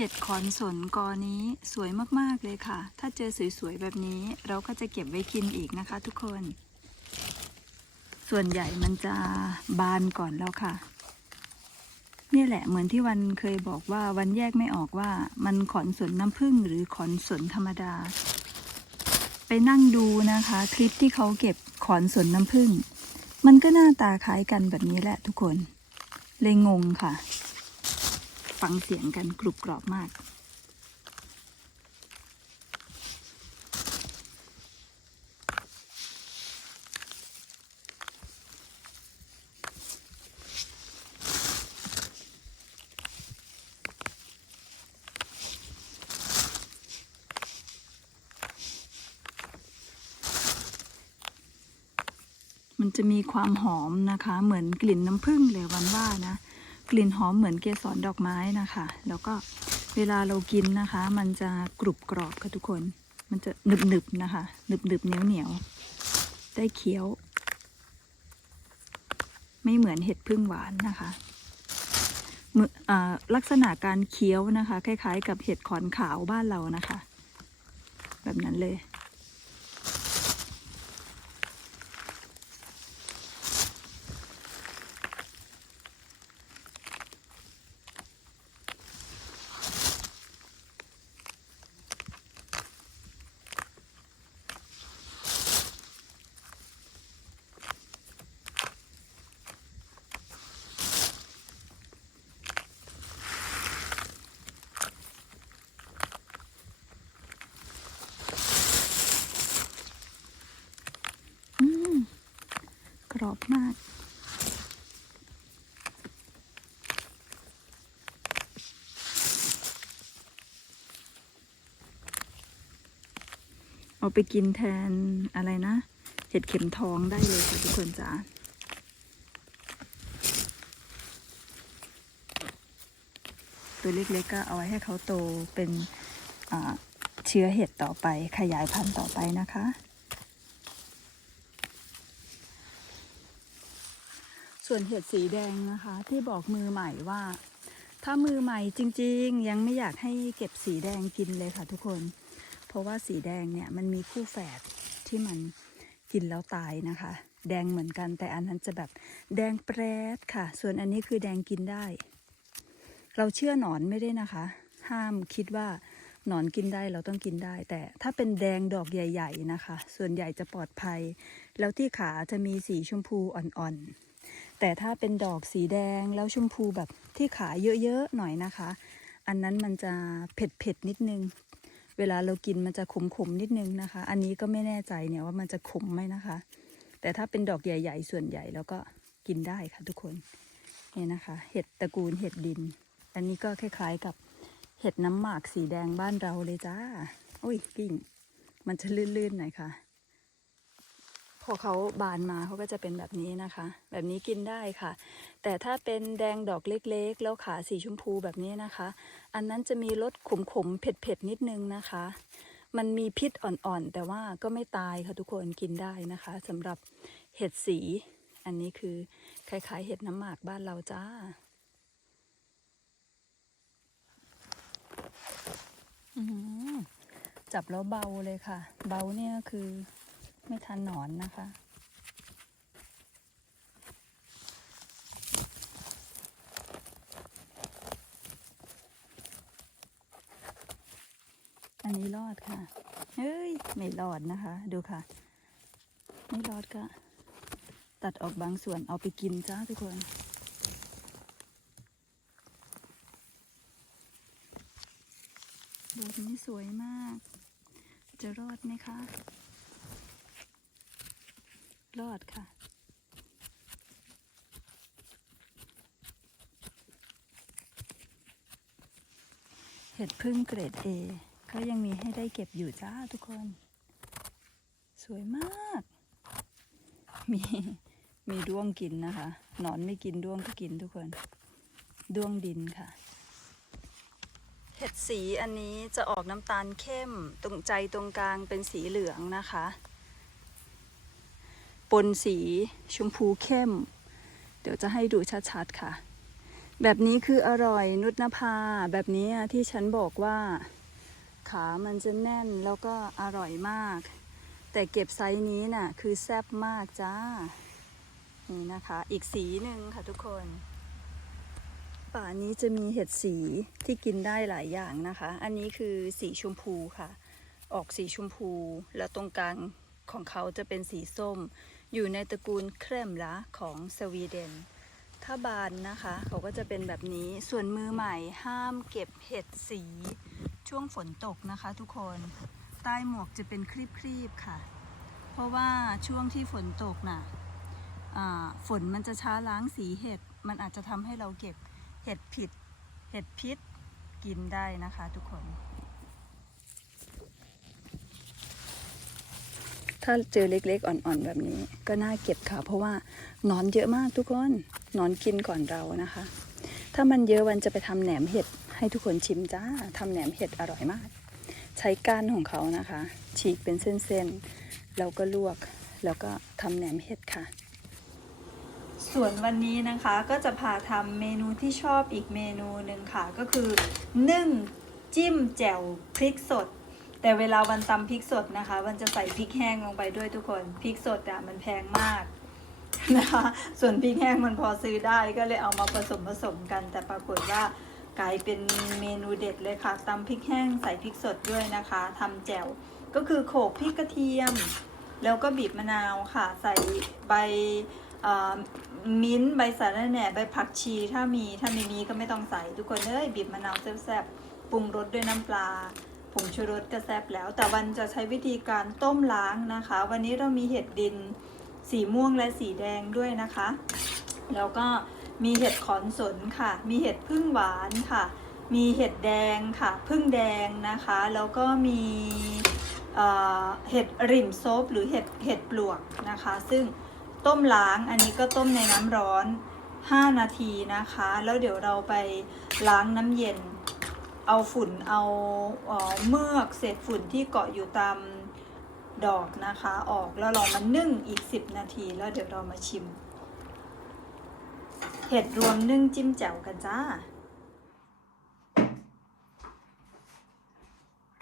เห็ดขอนสนกอนี้สวยมาก ๆ เลยค่ะ ถ้าเจอสวย ๆ แบบนี้เราก็จะเก็บไว้กินอีกนะคะทุกคน ส่วนใหญ่มันจะบานก่อนแล้วค่ะ นี่แหละเหมือนที่วันเคยบอกว่าวันแยกไม่ออกว่ามันขอนสนน้ำผึ้งหรือขอนสนธรรมดา ไปนั่งดูนะคะ คลิปที่เขาเก็บขอนสนน้ำผึ้งมันก็หน้าตาคล้ายกันแบบนี้แหละทุกคน เลยงงค่ะ ฟังเสียงกันกรุบกรอบมาก มันจะมีความหอมนะคะ เหมือนกลิ่นน้ำผึ้งเลยวันว่านะ กลิ่นหอมเหมือนเกสรดอกไม้นะคะ แล้วก็เวลาเรากินนะคะ มันจะกรุบกรอบค่ะทุกคน มันจะหนึบหนึบนะคะหนึบหนึบเหนียวเหนียวได้เคี้ยว ไม่เหมือนเห็ดพึ่งหวานนะคะเมืออาลักษณะการเคี้ยวนะคะ คล้าย ๆ กับเห็ดขอนขาวบ้านเรานะคะ แบบนั้นเลย อืม ก รอบมากเอาไปกินแทนอะไรนะ เห็ดเข็มทองได้เลยค่ะทุกคนจ้าตัวเล็กๆก็เอาไว้ให้เขาโตเป็นเชื้อเห็ดต่อไปขยายพันธุ์ต่อไปนะคะ ส่วนเห็ดสีแดงนะคะ ที่บอกมือใหม่ว่า ถ้ามือใหม่จริง ๆ ยังไม่อยากให้เก็บสีแดงกินเลยค่ะทุกคน เพราะว่าสีแดงเนี่ยมันมีคู่แฝดที่มันกินแล้วตายนะคะ แดงเหมือนกันแต่อันนั้นจะแบบแดงแปรดค่ะ ส่วนอันนี้คือแดงกินได้ เราเชื่อหนอนไม่ได้นะคะ ห้ามคิดว่าหนอนกินได้เราต้องกินได้ แต่ถ้าเป็นแดงดอกใหญ่ ๆนะคะ ส่วนใหญ่จะปลอดภัย แล้วที่ขาจะมีสีชมพูอ่อนๆ แต่ถ้าเป็นดอกสีแดงแล้วชมพูแบบที่ขายเยอะๆหน่อยนะคะ อันนั้นมันจะเผ็ดๆนิดนึง เวลาเรากินมันจะขมๆนิดนึงนะคะ อันนี้ก็ไม่แน่ใจเนี่ยว่ามันจะขมไหมนะคะ แต่ถ้าเป็นดอกใหญ่ ๆ ส่วนใหญ่แล้วก็กินได้ค่ะทุกคนเนี่ยนะคะ เห็ดตระกูลเห็ดดิน อันนี้ก็คล้ายๆกับเห็ดน้ำหมากสีแดงบ้านเราเลยจ้าโอ้ยกิ่ง มันจะลื่นๆหน่อยค่ะ พอเขาบานมาเขาก็จะเป็นแบบนี้นะคะ แบบนี้กินได้ค่ะ แต่ถ้าเป็นแดงดอกเล็กๆ แล้วขาสีชมพูแบบนี้นะคะ อันนั้นจะมีรสขมๆเผ็ดๆนิดนึงนะคะ มันมีพิษอ่อนๆ แต่ว่าก็ไม่ตายค่ะทุกคนกินได้นะคะสำหรับเห็ดสี อันนี้คือคล้ายๆเห็ดน้ำหมากบ้านเราจ้าจับแล้วเบาเลยค่ะ เบาเนี่ยคือ ไม่ทันหนอนนะคะ อันนี้รอดค่ะ เฮ้ย ไม่รอดนะคะ ดูค่ะ ไม่รอดก็ ตัดออกบางส่วนเอาไปกินจ้าทุกคนดอกนี้สวยมาก จะรอดไหมคะ รอดค่ะ เห็ดพึ่งเกรด A ก็ยังมีให้ได้เก็บอยู่จ้าทุกคน สวยมาก มีมีด้วงกินนะคะ หนอนไม่กินด้วงก็กินทุกคน ด้วงดินค่ะ เห็ดสีอันนี้จะออกน้ำตาลเข้ม ตรงใจตรงกลางเป็นสีเหลืองนะคะ ปนสีชมพูเข้ม เดี๋ยวจะให้ดูชัดๆค่ะ แบบนี้คืออร่อยนุชนภา แบบนี้อะที่ฉันบอกว่าขามันจะแน่นแล้วก็อร่อยมาก แต่เก็บไซส์นี้น่ะ คือแซ่บมากจ้า นี่นะคะ อีกสีหนึ่งค่ะทุกคน ป่านี้จะมีเห็ดสีที่กินได้หลายอย่างนะคะ อันนี้คือสีชมพูค่ะ ออกสีชมพู แล้วตรงกลางของเขาจะเป็นสีส้ม อยู่ในตระกูลเครมละของสวีเดน ถ้าบานนะคะเขาก็จะเป็นแบบนี้ส่วนมือใหม่ห้ามเก็บเห็ดสีช่วงฝนตกนะคะทุกคนใต้หมวกจะเป็นครีบๆค่ะ เพราะว่าช่วงที่ฝนตกน่ะอ่าฝนมันจะช้าล้างสีเห็ด มันอาจจะทำให้เราเก็บเห็ดผิด เห็ดพิษกินได้นะคะทุกคน ถ้าเจอเล็กๆ อ่อนๆ แบบนี้ ก็น่าเก็บค่ะ เพราะว่านอนเยอะมากทุกคนนอนกินก่อนเรานะคะ ถ้ามันเยอะวันจะไปทำแหนมเห็ดให้ทุกคนชิมจ้าทำแหนมเห็ดอร่อยมาก ใช้ก้านของเขานะคะ ฉีกเป็นเส้นๆ แล้วก็ลวก แล้วก็ทำแหนมเห็ดค่ะ ส่วนวันนี้นะคะก็จะพาทำเมนูที่ชอบอีกเมนูหนึ่งค่ะ ก็คือนึ่งจิ้มแจ่วพริกสด แต่เวลาวันตำพริกสดนะคะวันจะใส่พริกแห้งลงไปด้วยทุกคน พริกสดอะมันแพงมากนะคะ ส่วนพริกแห้งมันพอซื้อได้ก็เลยเอามาผสมผสมกัน แต่ปรากฏว่ากลายเป็นเมนูเด็ดเลยค่ะตำพริกแห้งใส่พริกสดด้วยนะคะทำแจ่ว ก็คือโขลกพริกกระเทียม แล้วก็บีบมะนาวค่ะ ใส่ใบมิ้นท์ใบสาระแหน่ใบผักชีถ้ามีถ้าไม่มีก็ไม่ต้องใส่ ทุกคนเอ้ยบีบมะนาวแซ่บๆปรุงรสด้วยน้ำปลา ผงชูรสก็แซ่บแล้ว แต่วันจะใช้วิธีการต้มล้างนะคะ วันนี้เรามีเห็ดดินสีม่วงและสีแดงด้วยนะคะ แล้วก็มีเห็ดขอนสนค่ะ มีเห็ดพึ่งหวานค่ะ มีเห็ดแดงค่ะ พึ่งแดงนะคะ แล้วก็มีเห็ดริมซบหรือเห็ดเห็ดปลวกนะคะ ซึ่งต้มล้างอันนี้ก็ต้มในน้ำร้อน 5 นาทีนะคะ แล้วเดี๋ยวเราไปล้างน้ำเย็น เอาฝุ่นเอาเมือกเศษฝุ่นที่เกาะอยู่ตามดอกนะคะออกแล้วเรามานึ่งอีก 10 นาทีแล้วเดี๋ยวเรามาชิม เห็ดรวมนึ่งจิ้มแจ่วกันจ้า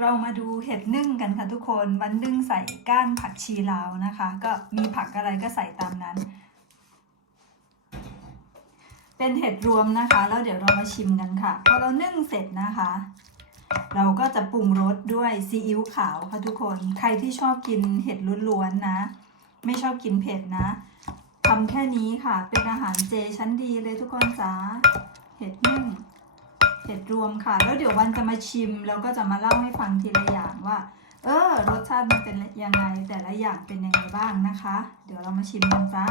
เรามาดูเห็ดนึ่งกันค่ะทุกคน วันนึ่งใส่ก้านผักชีลาวนะคะ ก็มีผักอะไรก็ใส่ตามนั้น เป็นเห็ดรวมนะคะ แล้วเดี๋ยวเรามาชิมกันค่ะ พอเรานึ่งเสร็จนะคะ เราก็จะปรุงรสด้วยซีอิ๊วขาวค่ะทุกคน ใครที่ชอบกินเห็ดล้วนๆนะ ไม่ชอบกินเผ็ดนะทำแค่นี้ค่ะ เป็นอาหารเจชั้นดีเลยทุกคนจ้าเห็ดนึ่งเห็ดรวมค่ะ แล้วเดี๋ยววันจะมาชิม แล้วก็จะมาเล่าให้ฟังทีละอย่างว่า เออ รสชาติมันเป็นยังไง แต่ละอย่างเป็นยังไงบ้างนะคะ เดี๋ยวเรามาชิมกันจ้า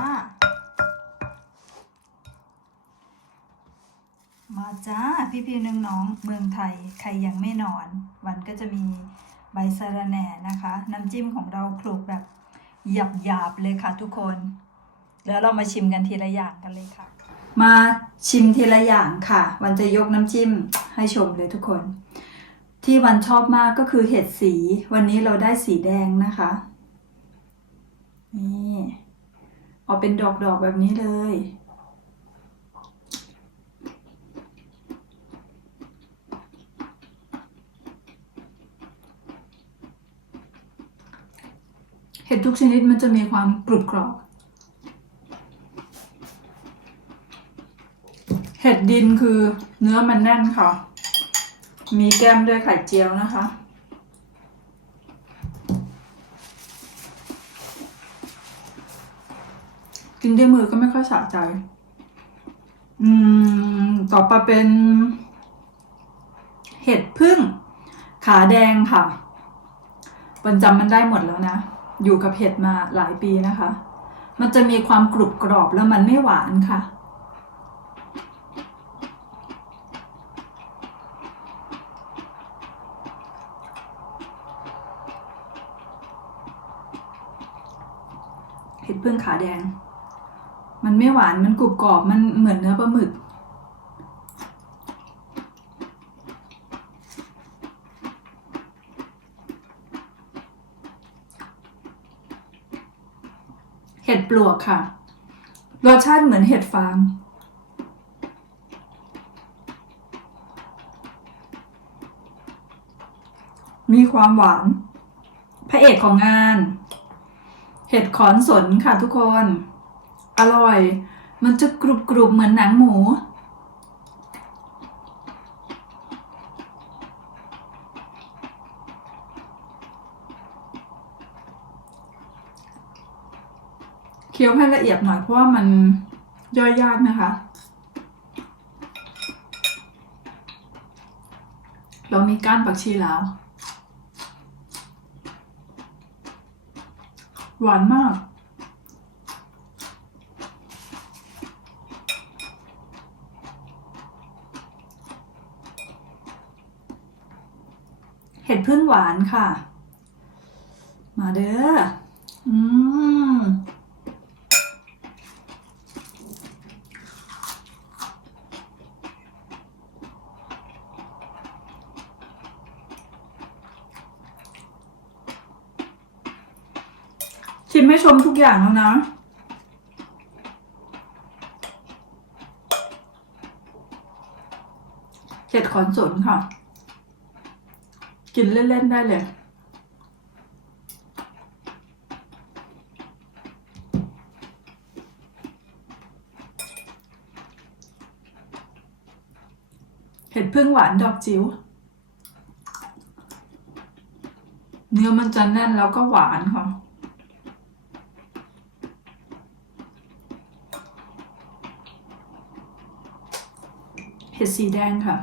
มาจ้า พี่พี่น้องน้องเมืองไทยใครยังไม่นอน วันก็จะมีใบสะระแหน่นะคะ น้ำจิ้มของเราคลุกแบบหยาบหยาบๆเลยค่ะทุกคน แล้วเรามาชิมกันทีละอย่างกันเลยค่ะ มาชิมทีละอย่างค่ะ วันจะยกน้ำจิ้มให้ชมเลยทุกคน ที่วันชอบมากก็คือเห็ดสี วันนี้เราได้สีแดงนะคะ นี่ออกเป็นดอกๆแบบนี้เลย ห็ดทุกชนิดมันจะมีความกรุบกรอบ เห็ดดินคือเนื้อมันแน่นค่ะ มีแก้มด้วยไข่เจียวนะคะกินด้วยมือก็ไม่ค่อยสะใจ อืม ต่อไปเป็น เห็ดพึ่ง ขาแดงค่ะปันจำมันได้หมดแล้วนะ อยู่กับเห็ดมาหลายปีนะคะ มันจะมีความกรุบกรอบแล้วมันไม่หวานค่ะ เห็ดพึ่งขาแดง มันไม่หวานมันกรุบกรอบมันเหมือนเนื้อปลาหมึก ห็ดปลวกค่ะ รสชาติเหมือนเห็ดฟางมีความหวาน พระเอกของงาน เห็ดขอนสนค่ะทุกคน อร่อย มันจะกรุบกรุบเหมือนหนังหมู คี้ยวให้ละเอียดหน่อยเพราะว่ามันย่อยยากนะคะ เรามีก้านผักชีแล้ว หวานมากเห็ดพึ่งหวานค่ะ มาเด้อ อืม ชิมให้ชมทุกอย่างแล้วนะเห็ดขอนสนค่ะ กินเล่น ๆ ได้เลย เห็ดพึ่งหวานดอกจิ๋ว เนื้อมันจะแน่นแล้วก็หวานค่ะ เห็ดสีแดงค่ะ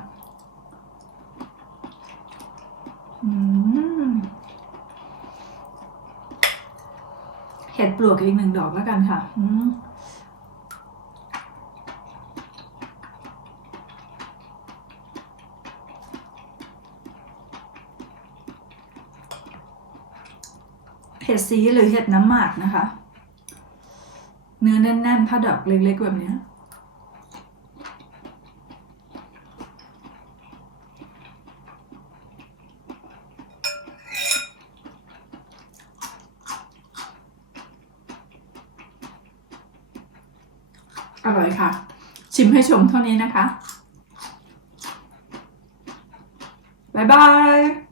เห็ดปลวกอีกหนึ่งดอกแล้วกันค่ะเห็ดสีหรือเห็ดน้ำหมากนะคะ เนื้อแน่นๆ ถ้าดอกเล็กๆแบบนี้ย อร่อยค่ะ ชิ มให้ชมเท่านี้นะคะ บ๊ายบาย